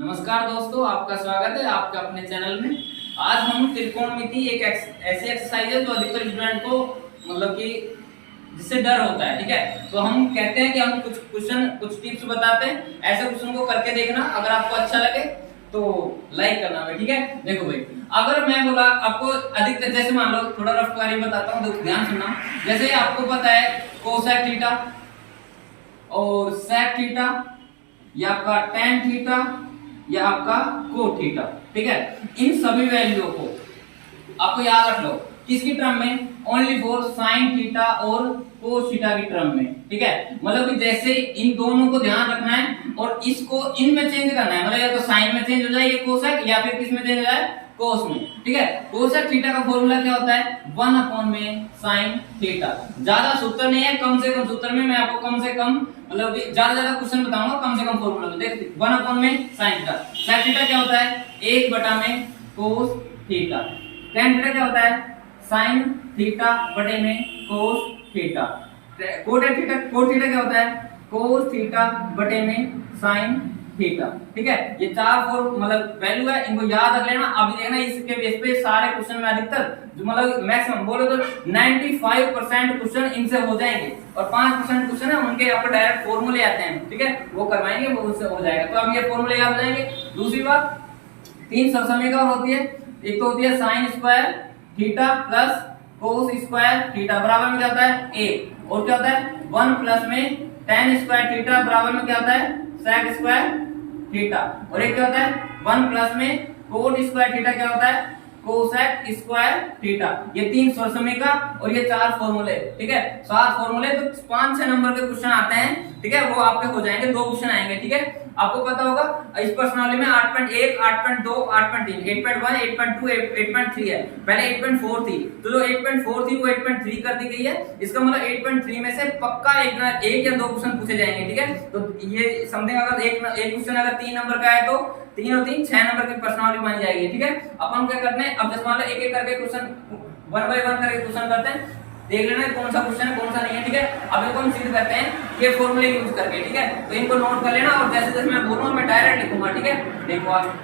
नमस्कार दोस्तों, आपका स्वागत है आपके अपने चैनल में। आज हम त्रिकोणमिति एक ऐसी एक्सरसाइज है जो अधिकतर स्टूडेंट को मतलब कि जिससे डर होता है। ठीक है, तो हम कहते हैं कि हम कुछ क्वेश्चन कुछ टिप्स बताते हैं, ऐसे क्वेश्चन को करके देखना। अगर आपको अच्छा लगे तो लाइक करना भाई। ठीक है, देखो भाई, अगर मैं बोला आपको अधिकतर, जैसे मान लो थोड़ा रफ कार्य बताता हूँ, तो ध्यान सुनना। जैसे आपको पता है कोसेक थीटा और सेक थीटा, या आपका टेन थीटा, या आपका कोट थीटा। ठीक है, इन सभी वैल्यू को आपको याद रख लो किसकी टर्म में, ओनली फॉर साइन थीटा और कोस थीटा की टर्म में। ठीक है, मतलब कि जैसे इन दोनों को ध्यान रखना है और इसको इनमें चेंज करना है। मतलब या तो साइन में चेंज हो जाए ये कोसेक, या फिर किस में चेंज हो जाए, कोस में। ठीक है, कोसेक थीटा का फॉर्मूला क्या होता है, 1 अपॉन में साइन थीटा। ज्यादा सूत्र नहीं है, कम से कम सूत्र में मैं आपको कम से कम मतलब ज्यादा क्वेश्चन बताऊंगा, कम से कम फॉर्मूला में देख 1 अपॉन में साइन थीटा। साइन थीटा क्या होता है, 1 बटा में कोस थीटा। टेन थीटा क्या होता है, साइन थीटा बटे में कोस थीटा। कोट थीटा क्या होता है, कोस थीटा बटे में साइन थीटा। ठीक है, ये चार मतलब वैल्यू है, इनको याद रख लेना। अभी देखना इसके बेस पे सारे क्वेश्चन में अधिकतर जो मतलब मैक्सिमम बोले तो 95% क्वेश्चन इनसे हो जाएंगे, और 5% क्वेश्चन है उनके यहाँ पर डायरेक्ट फॉर्मूले आते हैं। ठीक है, वो करवाएंगे, वो उससे हो जाएगा। तो अब ये फॉर्मूले याद हो जाएंगे। दूसरी बात, 3 सबसमीकरण होती है। एक तो होती है sine square theta plus cos square theta बराबर में क्या होता है, a। और क्या होता है 1 प्लस में टेन स्क्वायर थीटा बराबर में क्या होता है, सेक स्क्वायर थीटा। और एक क्या होता है 1 प्लस में कोट स्क्वायर थीटा क्या होता है, कोसेक स्क्वायर थीटा। ये 3 समीकरण और ये 4 फॉर्मूले। ठीक है, 7 फॉर्मूले, तो 5-6 नंबर के क्वेश्चन आते हैं। ठीक है, वो आपके हो जाएंगे, 2 क्वेश्चन आएंगे। ठीक है, आपको पता होगा इस प्रश्नावली में 8.1, 8.2, 8.3, 8.1, 8.2, 8.3 है। पहले 8.4 थी, तो जो 8.4 थी वो 8.3 कर दी गई है। इसका मतलब 8.3 में से पक्का एक या 2 क्वेश्चन पूछे जाएंगे। ठीक है, तो ये समथिंग अगर एक क्वेश्चन अगर 3 नंबर का है तो 3 और 3 6 नंबर की प्रश्नावली बन जाएगी। ठीक है, अपन क्या करते हैं, अब जैसे मान लो एक एक करके क्वेश्चन 1 बाय 1 करके क्वेश्चन करते हैं, देख लेना कौन सा क्वेश्चन है कौन सा नहीं है। ठीक है, अब इनको हम सिद्ध करते हैं ये फॉर्मूले यूज करके। ठीक है, तो इनको नोट कर लेना, और जैसे जैसे मैं बोलूंगा मैं डायरेक्ट लिखूंगा। ठीक है, देखो आप,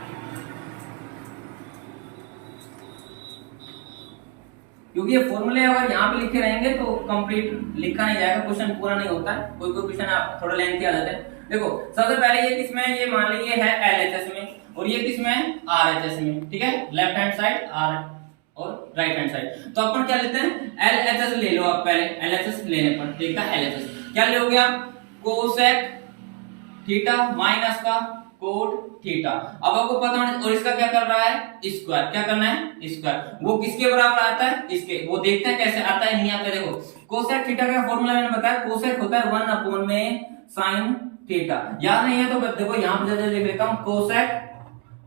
क्योंकि ये फॉर्मूले अगर यहाँ पे लिखे रहेंगे तो कंप्लीट लिखा नहीं जाएगा, क्वेश्चन पूरा नहीं होता है। कोई कोई क्वेश्चन आप थोड़ा लेंथी आ जाते हैं। देखो सबसे पहले ये किसमें, ये मान लीजिए है एलएचएस में, और ये किसमें, आरएचएस में। ठीक है, लेफ्ट हैंड साइड आर और राइट हैंड साइड। तो अपन क्या लेते हैं, एलएचएस ले लो आप पहले। एलएचएस लेने पर ठीक है, एलएचएस क्या लोगे आप, कोसेक थीटा माइनस का कोट थीटा। अब आपको पता होना, और इसका क्या कर रहा है, स्क्वायर। क्या करना है, स्क्वायर। वो किसके बराबर आता है, इसके। वो देखते हैं कैसे आता है, नहीं आता। देखो कोसेक थीटा का फॉर्मूला मैंने बताया, कोसेक होता है 1 अपॉन में साइन थीटा। याद नहीं है तो देखो यहाँ पे लिख लेता हूँ, कोसेक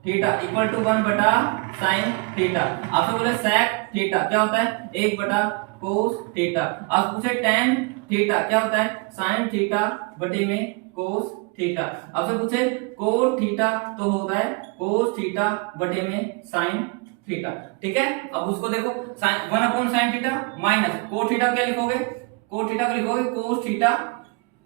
थीटा इक्वल टू 1 बटा साइन थीटा। आपसे बोले सेक थीटा क्या होता है, 1 बटा कोस थीटा। आप पूछे टेन थीटा क्या होता है, साइन थीटा बटे में कोस थीटा। आपसे पूछे कोट थीटा तो होता है कोस थीटा बटे में साइन थीटा। ठीक है, अब उसको देखो 1 upon sine theta minus cot theta क्या लिखोगे, कोट थीटा को लिखोगे कोस थीटा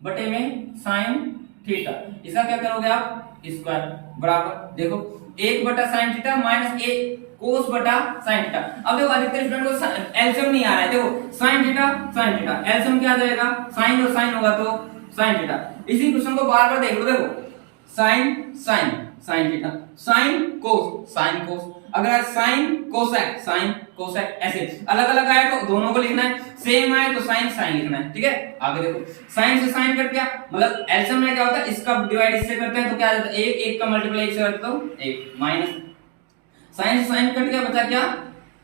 बटे में साइन थीटा। इसका क्या करोगे आप, स्क्वायर बराबर देखो 1 बटा साइन थीटा माइनस 1 कोस बटा साइन थीटा। अब देखो अधिकतर स्टूडेंट को एलसीएम नहीं आ रहा है। देखो साइन थीटा एलसीएम क्या आ जाएगा, साइन और साइन होगा तो साइन थीटा। इसी क्वेश्चन को बार बार देख लो। देखो sine sine sine theta, sine cos sine cos, अगर साइन कोसेक ऐसे अलग अलग आए तो दोनों को लिखना है, सेम आए तो साइन साइन लिखना है। ठीक है, आगे देखो साइन से साइन कट गया, मतलब एलसीएम में क्या होता है, इसका डिवाइड इससे करते हैं तो क्या आ जाता है, 1 का मल्टीप्लाई 1 से करते हो 1 माइनस साइन से साइन कट गया, बचा क्या,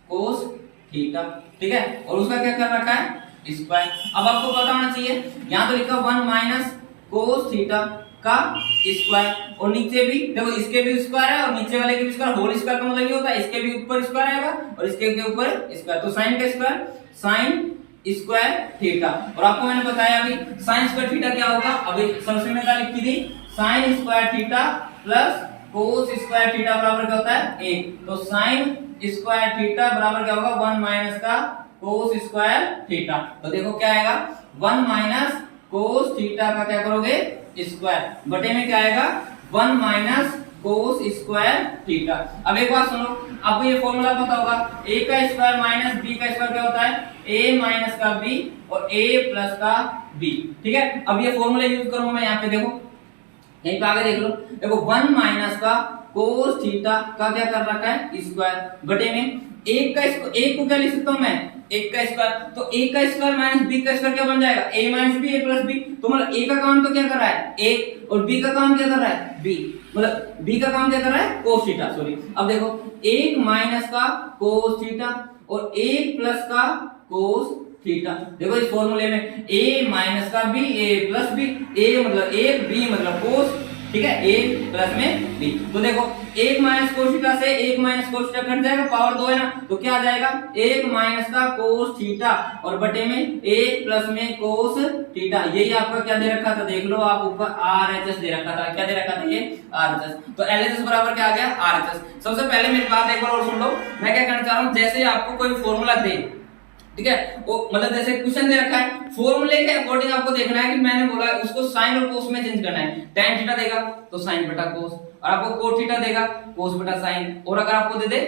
कोस थीटा। ठीक है, और उसका क्या कर रखा है, स्क्वायर। अब आपको पता होना चाहिए, यहाँ तो लिखा 1 माइनस कोस थीटा का स्क्वायर, और नीचे भी देखो इसके भी स्क्वायर है और नीचे वाले के भी स्क्वायर। होल स्क्वायर का मतलब ये होता है इसके भी ऊपर स्क्वायर आएगा और इसके के ऊपर स्क्वायर, तो साइन का स्क्वायर साइन स्क्वायर थीटा। और आपको मैंने बताया अभी साइन स्क्वायर थीटा क्या होगा, अभी सबसे में क्या लिखी थी, sine square theta plus cos square theta बराबर क्या होता है 1। तो साइन स्क्वायर थीटा बराबर क्या होगा, 1 माइनस का कोस स्क्वायर थीटा। तो देखो क्या आएगा, 1 माइनस कोस थीटा का क्या करोगे, स्क्वायर बटे में क्या आएगा, 1 माइनस कोस स्क्वायर थीटा। अब एक बात सुनो, आपको ये फॉर्मूला पता होगा, a का स्क्वायर माइनस b का स्क्वायर क्या होता है, a माइनस का b और a प्लस का b। ठीक है, अब ये फॉर्मूला यूज करूंगा मैं यहाँ पे, देखो यहीं पे आगे देख लो, देखो 1 माइनस का कोस थीटा का क्या कर रखा है स्क्वायर बटे में एक को क्या लिख सकता हूं मैं, एक का स्क्वायर, तो a का स्क्वायर माइनस b का स्क्वायर क्या बन जाएगा, a minus b a plus b। तो मतलब a का काम तो क्या कर रहा है a, और b का काम क्या कर रहा है b, मतलब b का काम क्या कर रहा है कोस थीटा, सॉरी। अब देखो 1 माइनस का कोस थीटा और 1 प्लस का कोस थीटा, देखो इस फॉर्मूले में a माइनस का b a plus b, a मतलब 1 b मतलब कोस, ठीक है, a प्लस में b। तो देखो 1 माइनस कोस थीटा से 1 माइनस कोस थीटा कट जाएगा, पावर 2 है ना, तो क्या आ जाएगा 1 माइनस का कोस थीटा और बटे में 1 प्लस में कोस थीटा। यही आपका क्या दे रखा था, देख लो आप ऊपर RHS दे रखा था, क्या दे रखा था ये RHS। तो LHS बराबर क्या आ गया RHS। सबसे पहले मेरी बात एक बार और सुन लो, मैं क्या कहना चाह रहा हूँ, जैसे आपको कोई फॉर्मूला दे, ठीक है, वो मतलब जैसे क्वेश्चन दे रखा है, फॉर्मूले के अकॉर्डिंग आपको देखना है कि मैंने बोला है उसको साइन और कोस में चेंज करना है। tan थीटा देगा तो साइन बटा कोस, और आपको कोट थीटा देगा कोस बटा साइन, और अगर आपको दे दे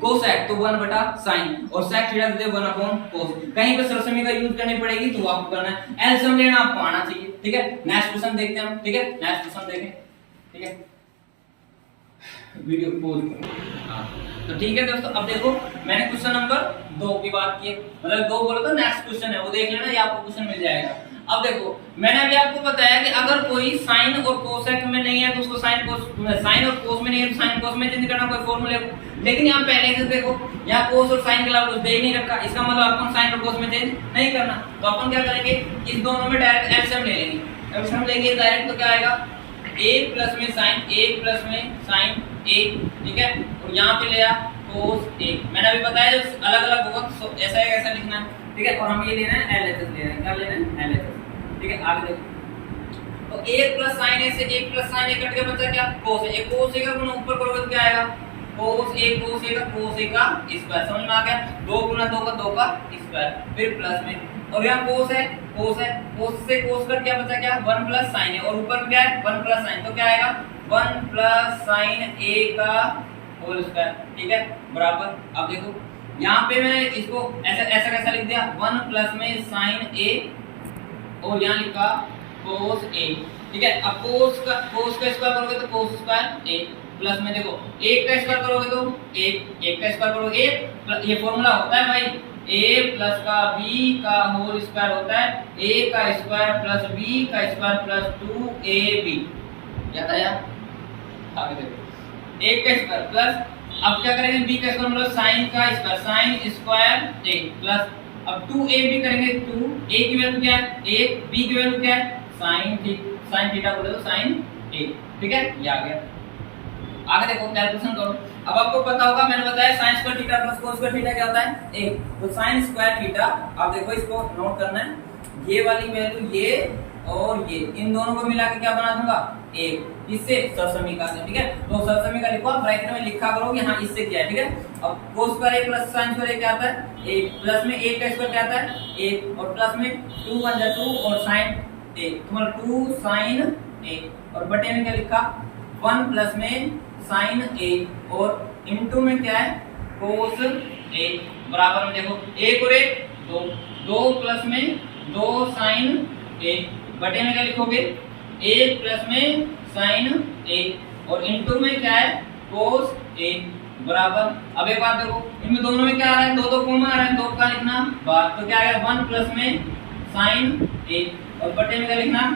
कोसेक तो 1 बटा साइन, और सेक थीटा दे दे 1 अपॉन कोस। कहीं पे सरसमी का यूज करनी पड़ेगी तो आपको करना है, एलसीएम लेना आपको आना चाहिए। ठीक है, नेक्स्ट क्वेश्चन देखते हैं हम। ठीक है, नेक्स्ट क्वेश्चन देखें। ठीक है, वीडियो पॉज करो। हां तो ठीक है दोस्तों, अब देखो मैंने क्वेश्चन नंबर 2 की बात की, मतलब 2 बोलो तो नेक्स्ट क्वेश्चन है वो देख लेना, ये आपको क्वेश्चन मिल जाएगा। अब देखो मैंने अभी आपको बताया कि अगर कोई साइन और कोसेक में नहीं है तो उसको साइन और कोस में नहीं है तो साइन कोस में चेंज करना कोई फॉर्मूले को, लेकिन यहां पहले से देखो यहां कोस और साइन के अलावा कुछ दे ही नहीं रखा, इसका मतलब अपन साइन और कोस में चेंज नहीं करना, तो अपन क्या करेंगे इस दोनों में डायरेक्ट एलसीएम ले लेंगे। एलसीएम लेंगे डायरेक्ट तो क्या आएगा a प्लस में साइन a प्लस में साइन a, ठीक है, और यहां पे लिया कोस a। मैंने अभी बताया जब अलग-अलग होगा तो ऐसा है ऐसा लिखना है, ठीक है, और हम ये लेना है LHS ले रहे हैं, क्या लेना है LHS। ठीक है, आगे देखो तो 1 प्लस साइन a से 1 प्लस साइन a कट के बचा क्या कोस a, एक कोस a का गुना ऊपर करोगे तो क्या आएगा कोस a का स्क्वायर, समझ में आ गया, 2 गुना 2 का 2 का स्क्वायर, फिर प्लस में, और यहाँ कोस है कोस से कोस कट क्या बचा क्या 1 प्लस साइन है, और ऊपर में क्या है 1 प्लस साइन, तो क्या आएगा 1 प्लस साइन a का होल स्क्वायर। ठीक है, बराबर। अब देखो यहाँ पे मैंने इसको ऐसा कैसा लिख दिया 1 प्लस में साइन a और यहाँ लिखा कोस a। ठीक है, अब कोस का स्क्वायर करोगे तो कोस स्क्वायर a, प्लस में देखो 1 का स्क्वायर करोगे तो 1 का स्क्वायर करोगे 1, ये फॉर्मूला होता है भाई a प्लस का b का होल स्क्वायर होता है a का स्क्वायर प्लस b का स्क्वायर प्लस 2ab, याद आया। आगे देखो 1 का स्क्वायर प्लस, अब क्या करेंगे b का स्क्वायर मतलब साइन का square, sine square a plus, अब 2ab करेंगे, 2 a की वैल्यू क्या है 1, b की वैल्यू क्या है साइन थीटा बोले तो साइन a। ठीक है, ये आ गया। आगे देखो कैलकुलेशन करो। अब आपको पता होगा मैंने बताया sin square theta plus cos square theta क्या होता है 1, तो sin स्क्वायर थीटा, आप देखो इसको नोट करना है, ये वाली वैल्यू ये और ये इन दोनों को मिला के क्या बना दूंगा 1, इससे सरसमीका से। ठीक है, तो सरसमीका लिखो, ब्रैकेट में लिखा करो कि हां इससे क्या है। ठीक है, अब cos square 1 plus sin square क्या आता है 1, प्लस में 1 का स्क्वायर क्या आता है 1, और प्लस में 2 1 जा 2 और sin 1 तो मतलब 2 sin 1, और बटे में क्या लिखा 1 प्लस में साइन a और इनटू में क्या है कोस a, बराबर में देखो 1 और 1 2, 2 प्लस में 2 साइन a, बटे में क्या लिखोगे 1 प्लस में साइन a और इनटू में क्या है कोस a, बराबर। अब एक बात देखो इनमें दोनों में क्या आ रहा है 2 2 कॉमन आ रहा है, 2 का लिखना बात, तो क्या आ गया 1 प्लस में साइन a और बटे में क्या लिखना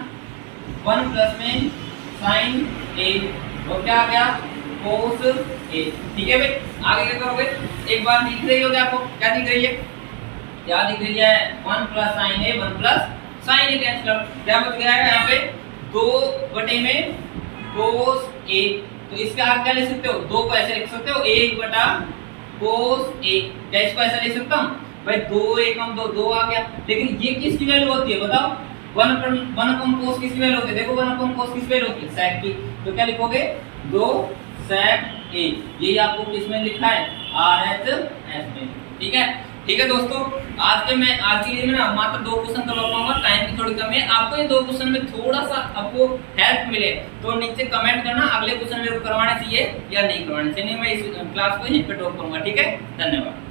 1 प्लस में साइन a और क्या आ गया कोस a। ठीक है भाई, आगे क्या करोगे, एक बार दिख रही होगी आपको, क्या दिख रही है, क्या दिख रही है 1 plus sign a 1 plus sign a, cancel, क्या बच गया है यहाँ पे 2 बटे में कोस a, तो इसका आप क्या लिख सकते हो 2 को ऐसे लिख सकते हो 1 बटा कोस a, क्या इसको ऐसा लिख सकता हूँ भाई 2 1 2 2 आ गया, लेकिन ये किसकी वैल्यू होती है बताओ 1 अपॉन कोस किसकी वैल्यू होती है, देखो 1 अपॉन कोस किसकी वैल्यू होती है sec की, तो क्या लिखोगे 2 sec a, यही आपको किसमें लिखा है RHS में। ठीक है दोस्तों, आज के लिए मैं ना मात्र 2 क्वेश्चन करवा पाऊंगा, टाइम की थोड़ी कमी है। आपको ये 2 क्वेश्चन में थोड़ा सा आपको हेल्प मिले तो नीचे कमेंट करना अगले क्वेश्चन मेरे को करवाने चाहिए या नहीं करवाने चाहिए। नहीं, मैं इस क्लास को यहीं पे ड्रॉप करूंगा। ठीक है, धन्यवाद।